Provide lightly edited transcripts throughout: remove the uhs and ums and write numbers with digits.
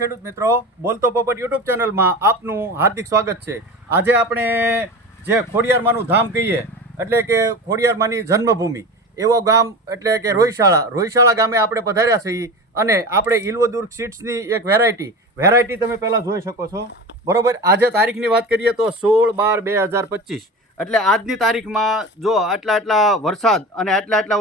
ખેડૂત મિત્રો, બોલતો પોપટ યુટ્યુબ ચેનલમાં આપનું હાર્દિક સ્વાગત છે। આજે આપણે જે ખોડિયારમાંનું ધામ કહીએ એટલે કે ખોડિયારમાંની જન્મભૂમિ એવો ગામ એટલે કે રોહિશાળા ગામે આપણે પધાર્યા છીએ અને આપણે ઇલ્વદુર્ગ સીડ્સની એક વેરાયટી તમે પહેલાં જોઈ શકો છો, બરોબર। આજે તારીખની વાત કરીએ તો 16/12/2025 એટલે આજની તારીખમાં જો આટલા વરસાદ અને આટલા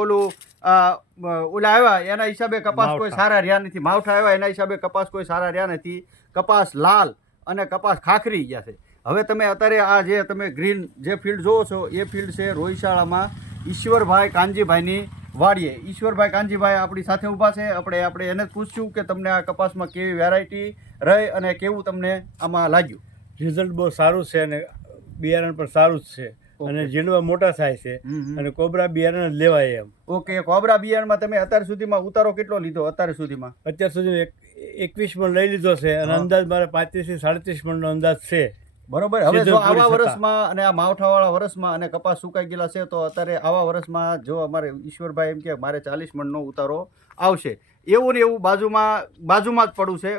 ઓલા આવ્યા એના હિસાબે કપાસ કોઈ સારા રહ્યા નથી, માવઠા આવ્યા એના હિસાબે કપાસ કોઈ સારા રહ્યા નથી, કપાસ લાલ અને કપાસ ખાખરી ગયા છે। હવે તમે અત્યારે આ જે તમે ગ્રીન જે ફિલ્ડ જોવો છો એ ફિલ્ડ છે રોહિશાળામાં ઈશ્વરભાઈ કાનજીભાઈની વાડીએ। ઈશ્વરભાઈ કાનજીભાઈ આપણી સાથે ઊભા છે। આપણે એને જ પૂછ્યું કે તમને આ કપાસમાં કેવી વેરાયટી રહી અને કેવું તમને આમાં લાગ્યું। રિઝલ્ટ બહુ સારું છે અને બિયારણ પણ સારું જ છે અને ઝીંડવા મોટા થાય છે અને કોબરા બિયારણ જ લેવાય એમ। ઓકે, કોબરા બિયારણમાં તમે અત્યાર સુધીમાં ઉતારો કેટલો લીધો? અત્યાર સુધી 21 મણ લઈ લીધો છે અને અંદાજ મારે 35 થી 37 મણનો અંદાજ છે, બરોબર। હવે જો આવા વર્ષમાં અને આ માવઠાવાળા વર્ષમાં અને કપાસ સુકાઈ ગયેલા છે તો અત્યારે આવા વર્ષમાં જો અમારે ઈશ્વરભાઈ એમ કે મારે 40 મણનો ઉતારો આવશે, એવું ને એવું બાજુમાં જ પડું છે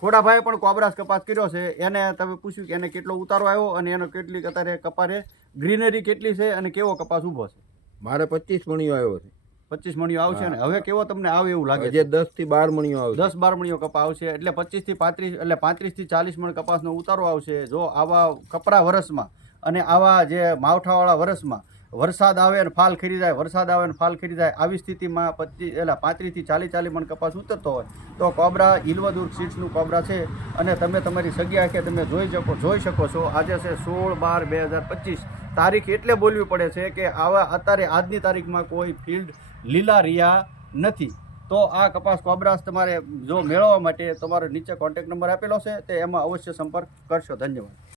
ખોડાભાઈએ પણ કોબરાસ કપાસ કર્યો છે। એને તમે પૂછ્યું કે એને કેટલો ઉતારો આવ્યો અને એનો કેટલી અત્યારે કપારે ગ્રીનરી કેટલી છે અને કેવો કપાસ ઊભો છે? મારે 25 મણીઓ આવ્યો છે। 25 મણીઓ આવશે ને? હવે કેવો તમને આવે એવું લાગે છે? 10 થી 12 મણીઓ આવશે। 10-12 મણીઓ કપાસ આવશે એટલે 25 થી 35 એટલે 35 થી 40 મણ કપાસનો ઉતારો આવશે। જો આવા કપરા વર્ષમાં અને આવા જે માવઠાવાળા વર્ષમાં વરસાદ આવે અને ફાલ ખરી જાય, આવી સ્થિતિમાં 35 થી 40 મણ કપાસ ઉતરતો હોય તો કોબરા ઇલ્વદુર્ગ સીડ્સનું કોબરા છે અને તમે તમારી જગ્યા કે તમે જોઈ શકો છો। આજે છે 16/12/2025 તારીખ એટલે બોલવી પડે છે કે અત્યારે આજની તારીખમાં કોઈ ફિલ્ડ લીલા રહ્યા નથી। તો આ કપાસ કોબરાસ તમારે જો મેળવવા માટે તમારો નીચે કોન્ટેક્ટ નંબર આપેલો છે તે એમાં અવશ્ય સંપર્ક કરશો। ધન્યવાદ।